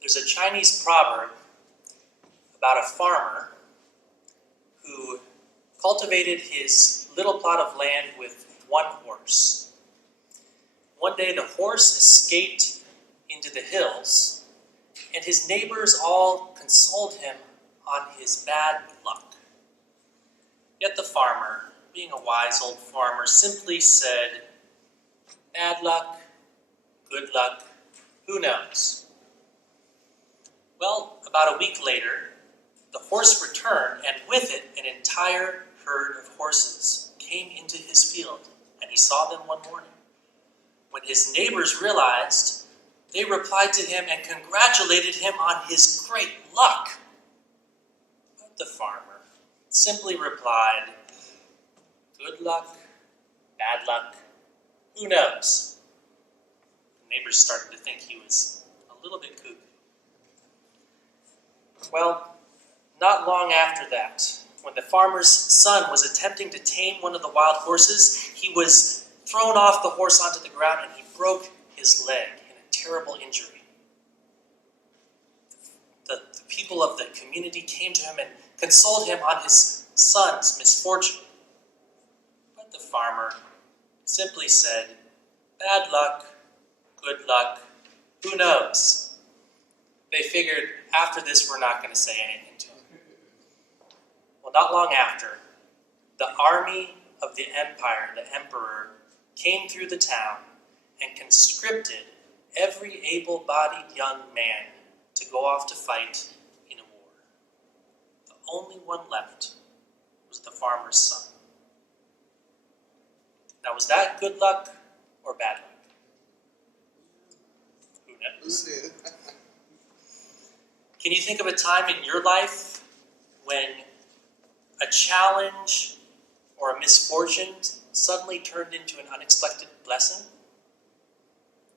There's a Chinese proverb about a farmer who cultivated his little plot of land with one horse. One day the horse escaped into the hills, and his neighbors all consoled him on his bad luck. Yet the farmer, being a wise old farmer, simply said, "Bad luck, good luck, who knows?" Well, about a week later, the horse returned, and with it an entire herd of horses came into his field, and he saw them one morning. When his neighbors realized, they replied to him and congratulated him on his great luck. But the farmer simply replied, "Good luck, bad luck, who knows?" The neighbors started to think he was a little bit cuckoo. Well, not long after that, when the farmer's son was attempting to tame one of the wild horses, he was thrown off the horse onto the ground and he broke his leg in a terrible injury. The people of the community came to him and consoled him on his son's misfortune. But the farmer simply said, "Bad luck, good luck, who knows?" They figured after this we're not going to say anything to him. Well, not long after, the army of the empire, the emperor, came through the town and conscripted every able-bodied young man to go off to fight in a war. The only one left was the farmer's son. Now, was that good luck or bad luck? Who knows? Can you think of a time in your life when a challenge or a misfortune suddenly turned into an unexpected blessing?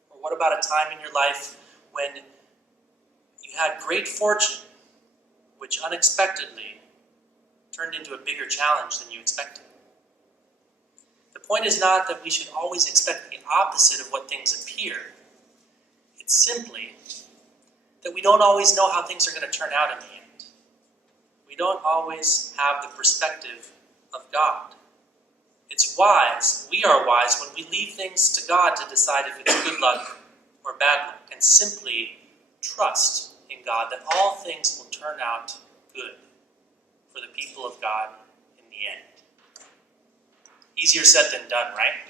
Or what about a time in your life when you had great fortune, which unexpectedly turned into a bigger challenge than you expected? The point is not that we should always expect the opposite of what things appear. It's simply that we don't always know how things are going to turn out in the end. We don't always have the perspective of God. It's wise, we are wise, when we leave things to God to decide if it's good luck or bad luck, and simply trust in God that all things will turn out good for the people of God in the end. Easier said than done, right?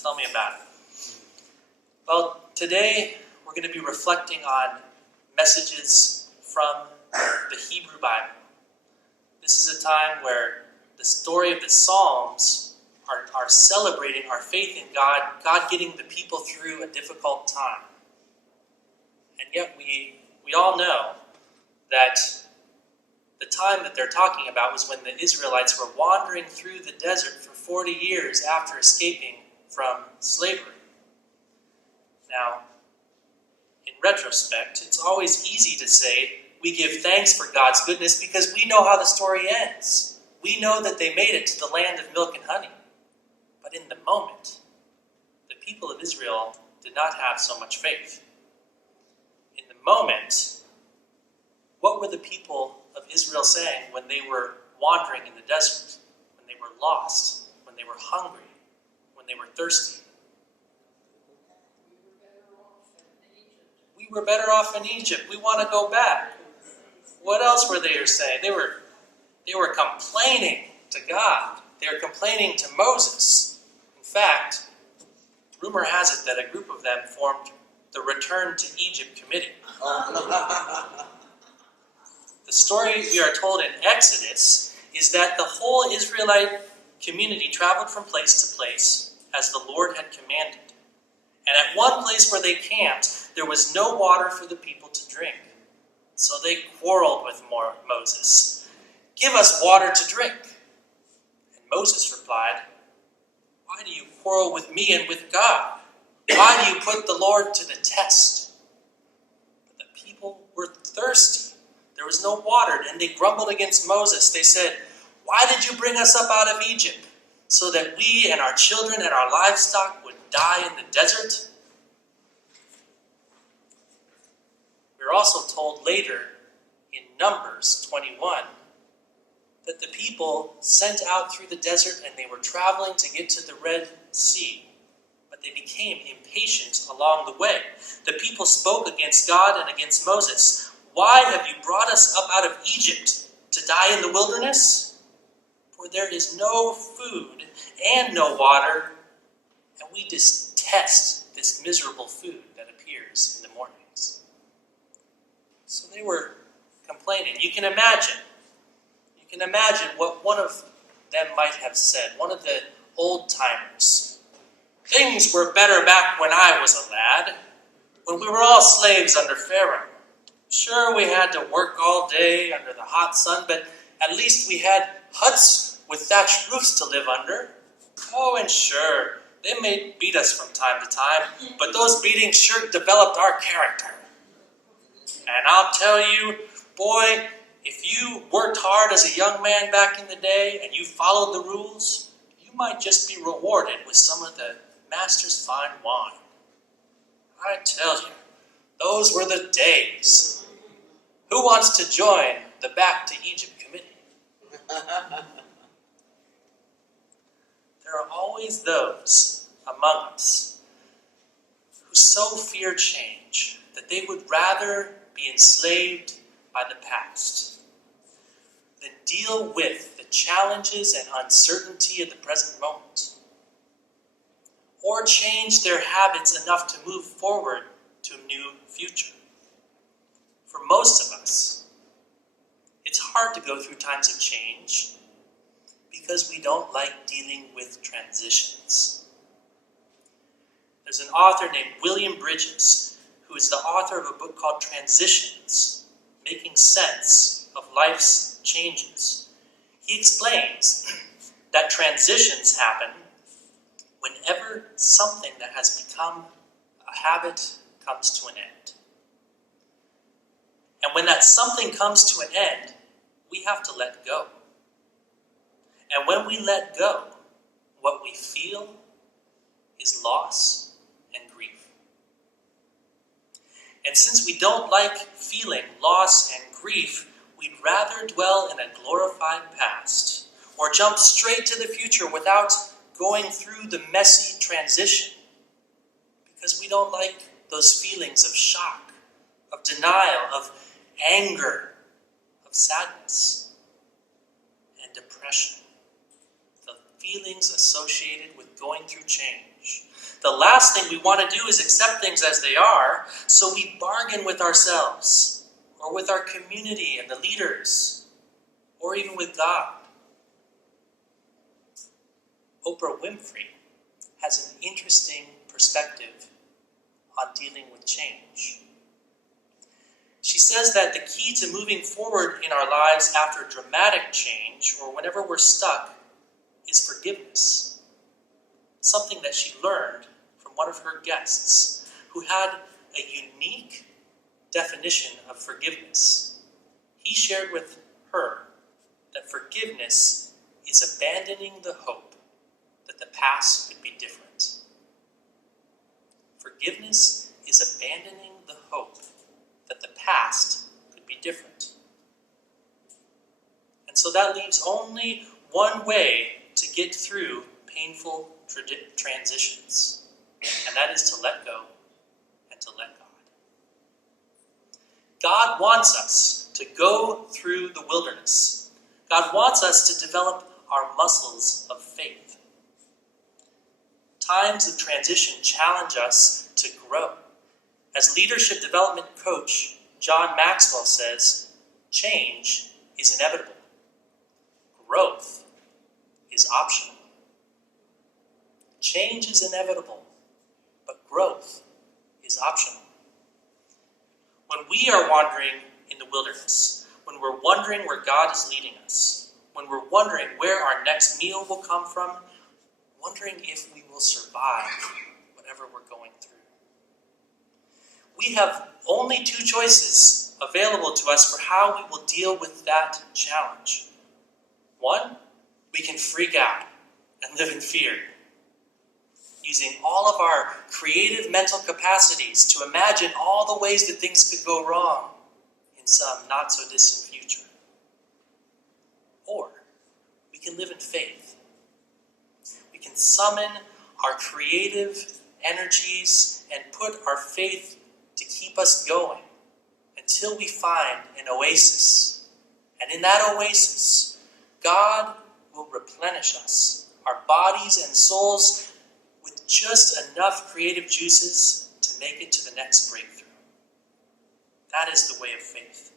Tell me about it. Well, today we're going to be reflecting on messages from the Hebrew Bible. This is a time where the story of the Psalms are celebrating our faith in God, God getting the people through a difficult time. And yet we all know that the time that they're talking about was when the Israelites were wandering through the desert for 40 years after escaping from slavery. Now, in retrospect, it's always easy to say we give thanks for God's goodness because we know how the story ends. We know that they made it to the land of milk and honey. But in the moment, the people of Israel did not have so much faith. In the moment, what were the people of Israel saying when they were wandering in the desert, when they were lost, when they were hungry, when they were thirsty? We were better off in Egypt. We want to go back. What else were they saying? They were complaining to God. They were complaining to Moses. In fact, rumor has it that a group of them formed the Return to Egypt Committee. The story we are told in Exodus is that the whole Israelite community traveled from place to place as the Lord had commanded. And at one place where they camped, there was no water for the people to drink. So they quarreled with Moses. "Give us water to drink." And Moses replied, "Why do you quarrel with me and with God? Why do you put the Lord to the test?" But the people were thirsty. There was no water, and they grumbled against Moses. They said, "Why did you bring us up out of Egypt, so that we and our children and our livestock would die in the desert?" We're also told later in Numbers 21 that the people sent out through the desert and they were traveling to get to the Red Sea, but they became impatient along the way. The people spoke against God and against Moses. "Why have you brought us up out of Egypt to die in the wilderness? For there is no food and no water, and we detest this miserable food that appears in the mornings." So they were complaining. You can imagine what one of them might have said, one of the old timers. "Things were better back when I was a lad, when we were all slaves under Pharaoh. Sure, we had to work all day under the hot sun, but at least we had huts with thatched roofs to live under. Oh, and sure, they may beat us from time to time, but those beatings sure developed our character. And I'll tell you, boy, if you worked hard as a young man back in the day and you followed the rules, you might just be rewarded with some of the master's fine wine. I tell you, those were the days. Who wants to join the Back to Egypt committee?" There are always those among us who so fear change that they would rather be enslaved by the past than deal with the challenges and uncertainty of the present moment, or change their habits enough to move forward to a new future. For most of us, it's hard to go through times of change because we don't like dealing with transitions. There's an author named William Bridges who is the author of a book called Transitions, Making Sense of Life's Changes. He explains that transitions happen whenever something that has become a habit comes to an end. And when that something comes to an end, we have to let go. And when we let go, what we feel is loss and grief. And since we don't like feeling loss and grief, we'd rather dwell in a glorified past or jump straight to the future without going through the messy transition, because we don't like those feelings of shock, of denial, of anger, of sadness, and depression. The feelings associated with going through change. The last thing we want to do is accept things as they are, so we bargain with ourselves, or with our community and the leaders, or even with God. Oprah Winfrey has an interesting perspective on dealing with change. She says that the key to moving forward in our lives after dramatic change, or whenever we're stuck, is forgiveness. Something that she learned from one of her guests, who had a unique definition of forgiveness. He shared with her that forgiveness is abandoning the hope that the past could be different. Forgiveness is abandoning the hope that the past could be different. And so that leaves only one way to get through painful transitions, and that is to let go and to let God. God wants us to go through the wilderness. God wants us to develop our muscles of faith. Times of transition challenge us to grow. As leadership development coach John Maxwell says, change is inevitable. Growth is optional. Change is inevitable, but growth is optional. When we are wandering in the wilderness, when we're wondering where God is leading us, when we're wondering where our next meal will come from, wondering if we will survive whatever we're going through, we have only two choices available to us for how we will deal with that challenge. One, we can freak out and live in fear. using all of our creative mental capacities to imagine all the ways that things could go wrong in some not-so-distant future. Or we can live in faith. We can summon our creative energies and put our faith to keep us going until we find an oasis. And in that oasis, God will replenish us, our bodies and souls, with just enough creative juices to make it to the next breakthrough. That is the way of faith.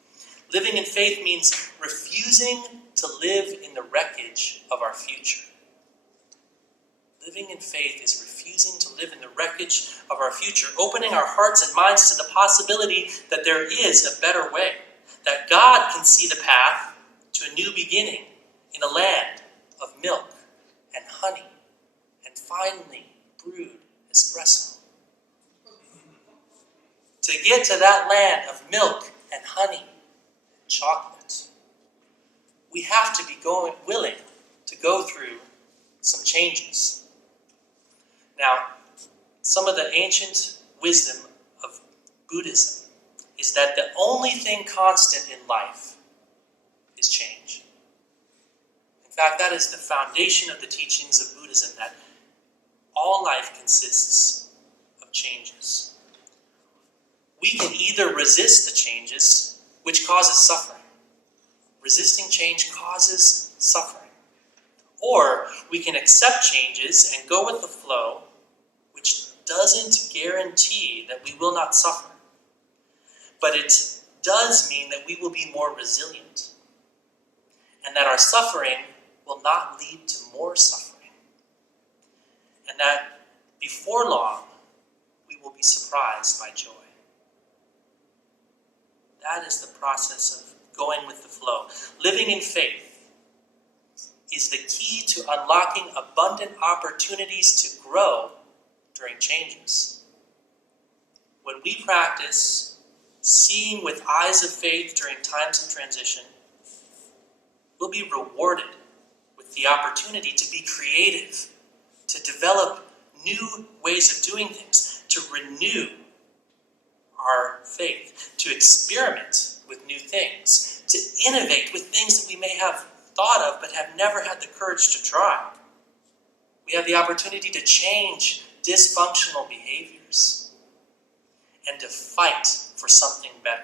Living in faith means refusing to live in the wreckage of our future. Living in faith is refusing to live in the wreckage of our future, opening our hearts and minds to the possibility that there is a better way, that God can see the path to a new beginning in a land of milk and honey and finely brewed espresso. To get to that land of milk and honey and chocolate, we have to be willing to go through some changes. Now, some of the ancient wisdom of Buddhism is that the only thing constant in life is change. In fact, that is the foundation of the teachings of Buddhism, that all life consists of changes. We can either resist the changes, which causes suffering. Resisting change causes suffering. Or we can accept changes and go with the flow, which doesn't guarantee that we will not suffer. But it does mean that we will be more resilient, and that our suffering will not lead to more suffering, and that before long we will be surprised by joy. That is the process of going with the flow. Living in faith is the key to unlocking abundant opportunities to grow during changes. When we practice seeing with eyes of faith during times of transition, we'll be rewarded with the opportunity to be creative, to develop new ways of doing things, to renew our faith, to experiment with new things, to innovate with things that we may have thought of but have never had the courage to try. We have the opportunity to change dysfunctional behaviors and to fight for something better.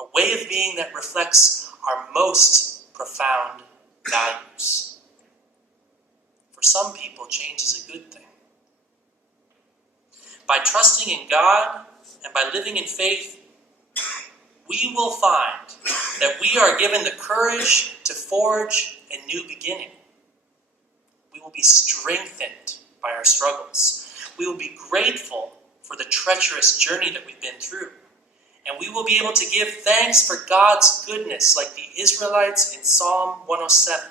A way of being that reflects our most profound values. For some people, change is a good thing. By trusting in God and by living in faith, we will find that we are given the courage to forge a new beginning. We will be strengthened by our struggles. We will be grateful for the treacherous journey that we've been through. And we will be able to give thanks for God's goodness, like the Israelites in Psalm 107,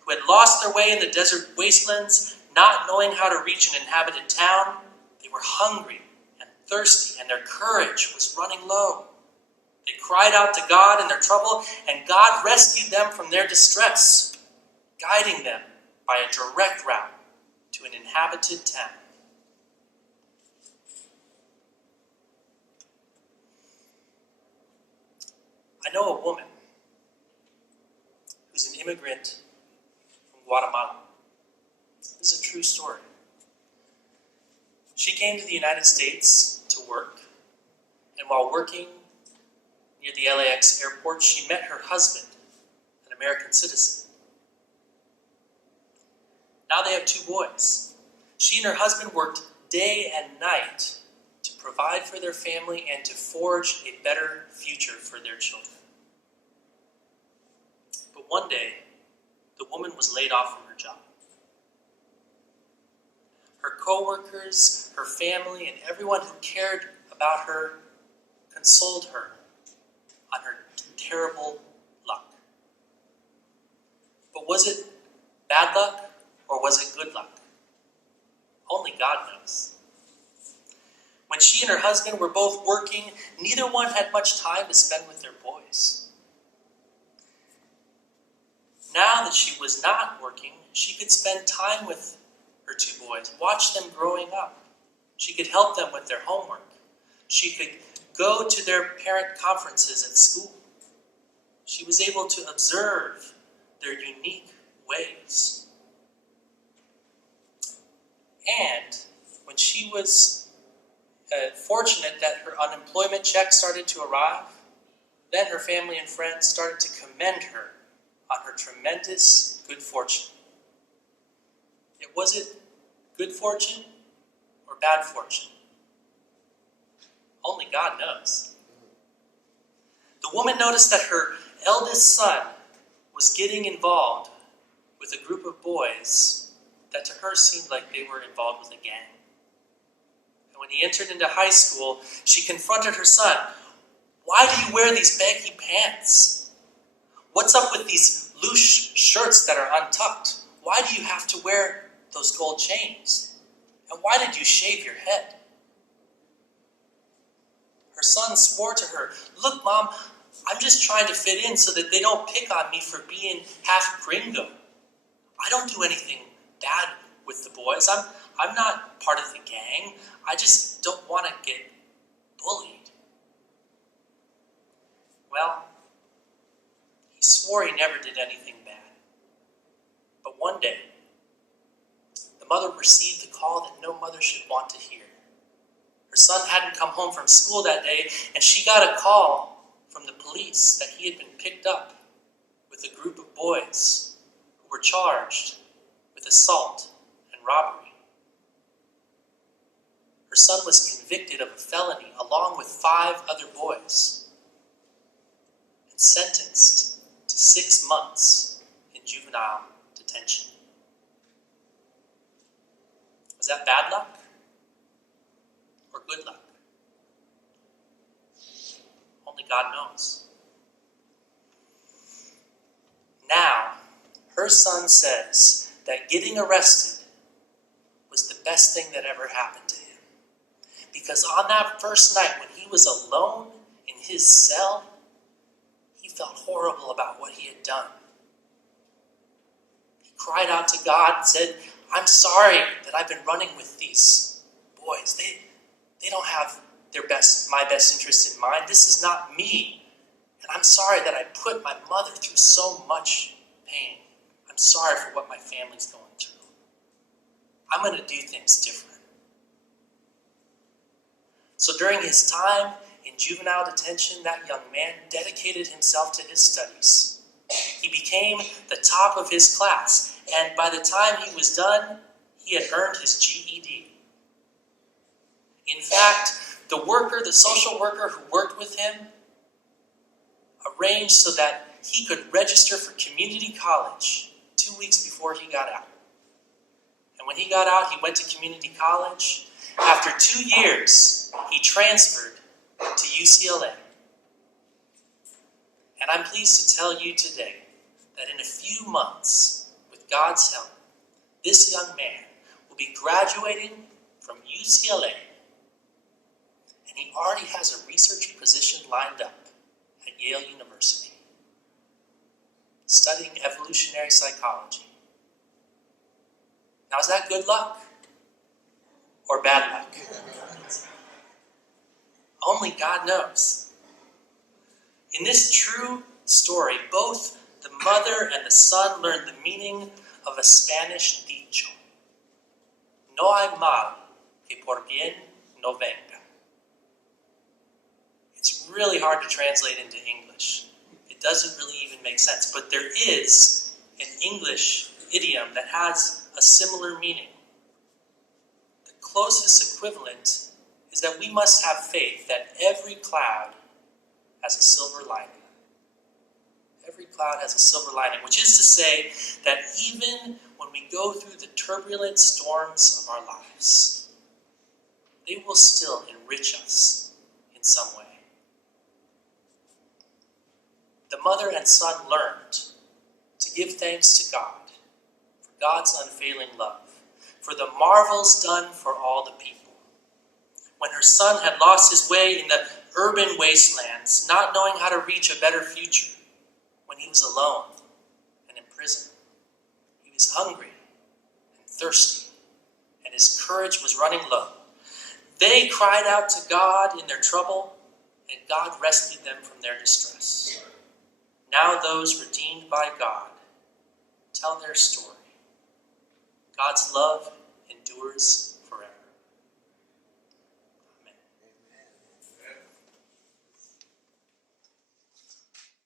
who had lost their way in the desert wastelands, not knowing how to reach an inhabited town. They were hungry and thirsty, and their courage was running low. They cried out to God in their trouble, and God rescued them from their distress, guiding them by a direct route to an inhabited town. I know a woman who's an immigrant from Guatemala. This is a true story. She came to the United States to work, and while working near the LAX airport, she met her husband, an American citizen. Now they have 2 boys. She and her husband worked day and night to provide for their family and to forge a better future for their children. But one day, the woman was laid off from her job. Her co-workers, her family, and everyone who cared about her consoled her on her terrible luck. But was it bad luck or was it good luck? Only God knows. When she and her husband were both working, neither one had much time to spend with their boys. Now that she was not working, she could spend time with her two boys, watch them growing up. She could help them with their homework. She could go to their parent conferences at school. She was able to observe their unique ways. And when she was fortunate that her unemployment check started to arrive, then her family and friends started to commend her on her tremendous good fortune. Yet was it good fortune or bad fortune? Only God knows. The woman noticed that her eldest son was getting involved with a group of boys that to her seemed like they were involved with a gang. And when he entered into high school, she confronted her son. Why do you wear these baggy pants? What's up with these loose shirts that are untucked? Why do you have to wear those gold chains? And why did you shave your head? Her son swore to her, look, Mom, I'm just trying to fit in so that they don't pick on me for being half gringo. I don't do anything bad with the boys. I'm not part of the gang. I just don't want to get bullied. Well, he swore he never did anything bad. But one day, the mother received the call that no mother should want to hear. Her son hadn't come home from school that day, and she got a call from the police that he had been picked up with a group of boys who were charged with assault and robbery. Her son was convicted of a felony along with 5 other boys and sentenced to 6 months in juvenile detention. Was that bad luck or good luck? Only God knows. Now, her son says that getting arrested was the best thing that ever happened to him. Because on that first night when he was alone in his cell, he felt horrible about what he had done. He cried out to God and said, I'm sorry that I've been running with these boys. They don't have my best interest in mind. This is not me. And I'm sorry that I put my mother through so much pain. I'm sorry for what my family's going through. I'm going to do things different. So during his time in juvenile detention, that young man dedicated himself to his studies. He became the top of his class, and by the time he was done, he had earned his GED. In fact, the social worker who worked with him, arranged so that he could register for community college 2 weeks before he got out. And when he got out, he went to community college. After 2 years, he transferred to UCLA. And I'm pleased to tell you today that in a few months, with God's help, this young man will be graduating from UCLA. And he already has a research position lined up at Yale University, studying evolutionary psychology. Now, is that good luck or bad luck? Only God knows. In this true story, both the mother and the son learned the meaning of a Spanish dicho. No hay mal que por bien no venga. It's really hard to translate into English. It doesn't really even make sense, but there is an English idiom that has a similar meaning. The closest equivalent is that we must have faith that every cloud has a silver lining. Every cloud has a silver lining, which is to say that even when we go through the turbulent storms of our lives, they will still enrich us in some way. The mother and son learned to give thanks to God for God's unfailing love, for the marvels done for all the people. When her son had lost his way in the urban wastelands, not knowing how to reach a better future, when he was alone and in prison, he was hungry and thirsty and his courage was running low. They cried out to God in their trouble, and God rescued them from their distress. Now those redeemed by God tell their story. God's love endures